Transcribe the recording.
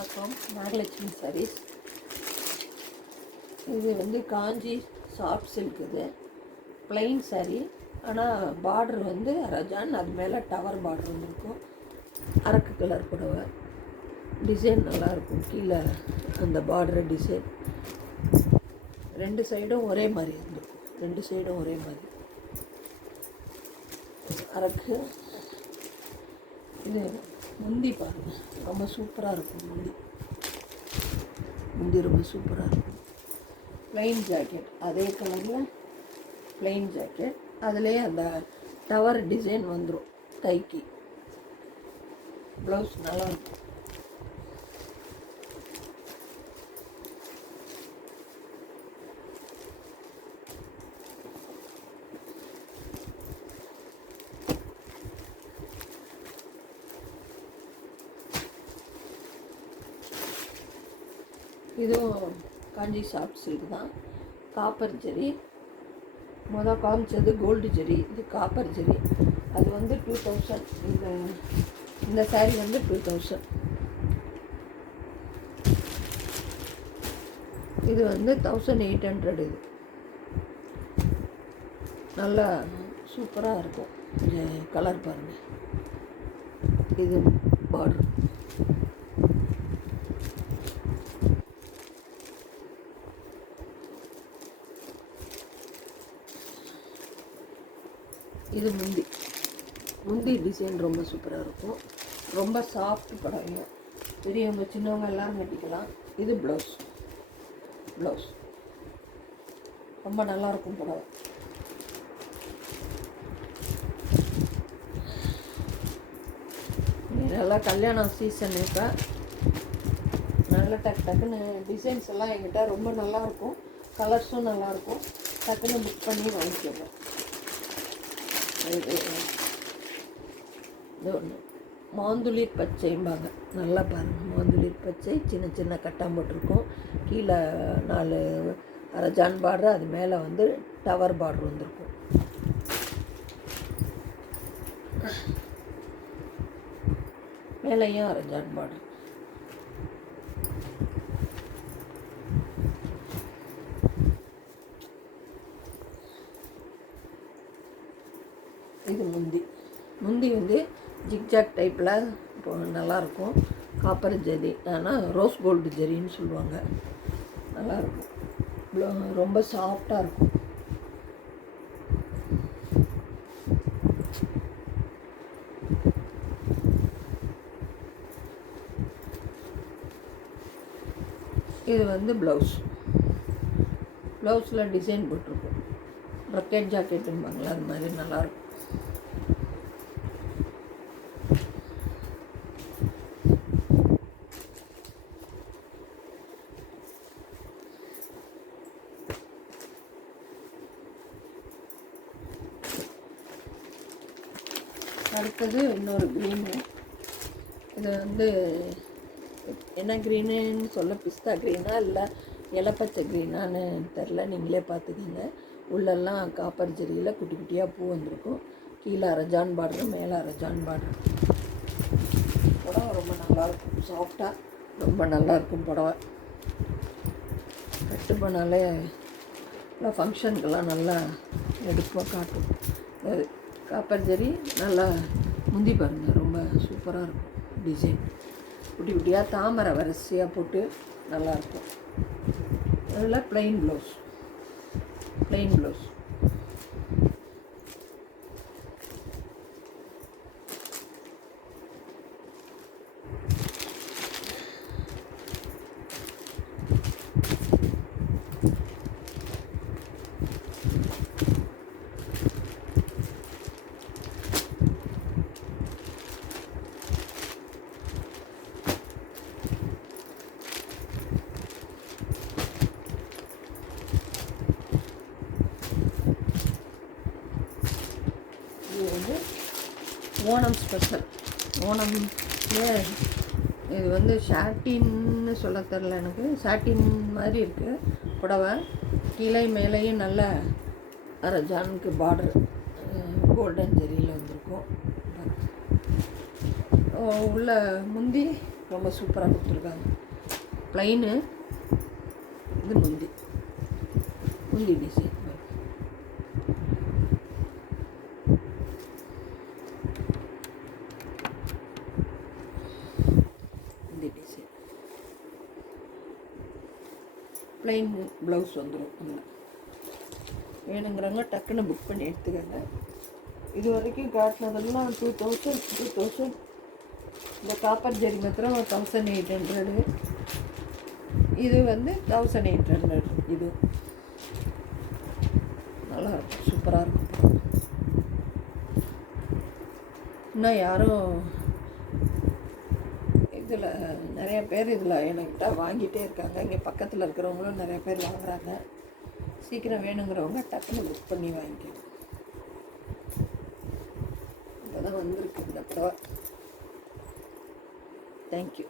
வணக்கம். நாகலட்சுமி சாரீஸ். இது வந்து காஞ்சி சாஃப்ட் சில்க். இது பிளைன் சாரீ, ஆனால் பார்டர் வந்து ரஜான், அது மேலே டவர் பார்டர் வந்துருக்கும். அரக்கு கலர் புடவை, டிசைன் நல்லாயிருக்கும். கீழே அந்த பார்டர் டிசைன் ரெண்டு சைடும் ஒரே மாதிரி இருந்திருக்கும். ரெண்டு சைடும் ஒரே மாதிரி அரக்கு. இது முந்தி பாருங்கள், ரொம்ப சூப்பராக இருக்கும். முந்தி ரொம்ப சூப்பராக இருக்கும். ப்ளைன் ஜாக்கெட், அதே கலரில் ப்ளைன் ஜாக்கெட், அதுலேயே அந்த டவர் டிசைன் வந்துடும் கைக்கு. ப்ளவுஸ் நல்லாயிருக்கும். இதுவும் காஞ்சி சாஃப்ட் சில்க் தான். காப்பர் ஜெரி. காமிச்சது கோல்டு ஜெரி, இது காப்பர் ஜெரி. அது வந்து 2000. இந்த சாரீ வந்து 2000. இது வந்து 1800. இது நல்லா சூப்பராக இருக்கும். கலர் பாருங்கள். இது பார்டர். இது முந்தி டிசைன் ரொம்ப சூப்பராக இருக்கும். ரொம்ப சாஃப்ட் புடவைங்க. பெரியவங்க சின்னவங்க எல்லோரும் கட்டிக்கலாம். இது ப்ளவுஸ் ரொம்ப நல்லாயிருக்கும் புடவை. நல்லா கல்யாணம் சீசன். இப்போ நல்லா டக்குன்னு டிசைன்ஸ் எல்லாம் என்கிட்ட ரொம்ப நல்லாயிருக்கும். கலர்ஸும் நல்லாயிருக்கும். டக்குன்னு புக் பண்ணி வாங்கிக்கிறோம். இது ஒன்று மாந்துளிர் பச்சைம்பாங்க. நல்லா பாருங்கள், மாந்துளிர் பச்சை. சின்ன சின்ன கட்டாம் போட்டிருக்கும். கீழே 4 அரஜான் பார்டர், அது மேலே வந்து டவர் பார்டர் வந்திருக்கும். மேலேயும் அரஜான் பார்டர். இது முந்தி வந்து ஜிக்ஜாக் டைப்பில் இப்போ நல்லாயிருக்கும். காப்பர் ஜெரி, ஆனால் ரோஸ் கோல்டு ஜெரின்னு சொல்லுவாங்க. நல்லாயிருக்கும். ரொம்ப சாஃப்டாக இருக்கும். இது வந்து ப்ளவுஸில் டிசைன் போட்டிருக்கும். ரக்கெட் ஜாக்கெட்டும்பாங்களா, அது மாதிரி நல்லாயிருக்கும். அடுத்தது இன்னொரு க்ரீனு. இது வந்து என்ன க்ரீனுன்னு சொல்ல, பிஸ்தா க்ரீனா இல்லை இலப்பச்சை க்ரீனான்னு தெரில, நீங்களே பார்த்துக்கிங்க. உள்ளெல்லாம் காப்பர் ஜெரியில் குட்டி குட்டியாக பூ வந்திருக்கும். கீழே அரஜான் பார்டர், மேலே அரஜான் பார்டர். புடவை ரொம்ப நல்லாயிருக்கும். சாஃப்டாக ரொம்ப நல்லாயிருக்கும் புடவை. கட்டு பண்ணாலே நல்லா ஃபங்க்ஷனுக்கெல்லாம் நல்லா எடுப்பாக காட்டும். காப்பர் ஜெரி நல்லா முந்தி பாருங்கள், ரொம்ப சூப்பராக இருக்கும். டிசைன் குட்டி குட்டியாக தாமரை வரிசையாக போட்டு நல்லாயிருக்கும். அதில் ப்ளைன் ப்ளவுஸ். இது வந்து ஓணம் ஸ்பெஷல். இது வந்து ஷாட்டின்னு சொல்ல தெரில எனக்கு. ஷாட்டின் மாதிரி இருக்குது புடவை. கீழே மேலேயும் நல்ல அரஜானுக்கு பார்டர் கோல்டன் ஜெரியில் வந்திருக்கும். உள்ள முந்தி ரொம்ப சூப்பராக கொடுத்துருக்காங்க. ப்ளைனு, இது முந்தி டிசைன். ப்ளைன் ப்ளவுஸ் வந்துடும். அதில் வேணுங்கிறவங்க டக்குன்னு புக் பண்ணி எடுத்துக்கோங்க. இது வரைக்கும் காட்டினதெல்லாம் 2000. இந்த காப்பர் ஜரி மாத்திரம் 1800. இது 1800. இது நல்லா இருக்கும், சூப்பராக இருக்கும். இன்னும் யாரும் இதில் நிறைய பேர் இதில் என்கிட்ட வாங்கிட்டே இருக்காங்க. இங்கே பக்கத்தில் இருக்கிறவங்களும் நிறைய பேர் வாங்குகிறாங்க. சீக்கிரம் வேணுங்கிறவங்க டக்குன்னு புக் பண்ணி வாங்கிக்கணும். இப்போ தான் வந்திருக்கு இந்த புடவை. தேங்க்யூ.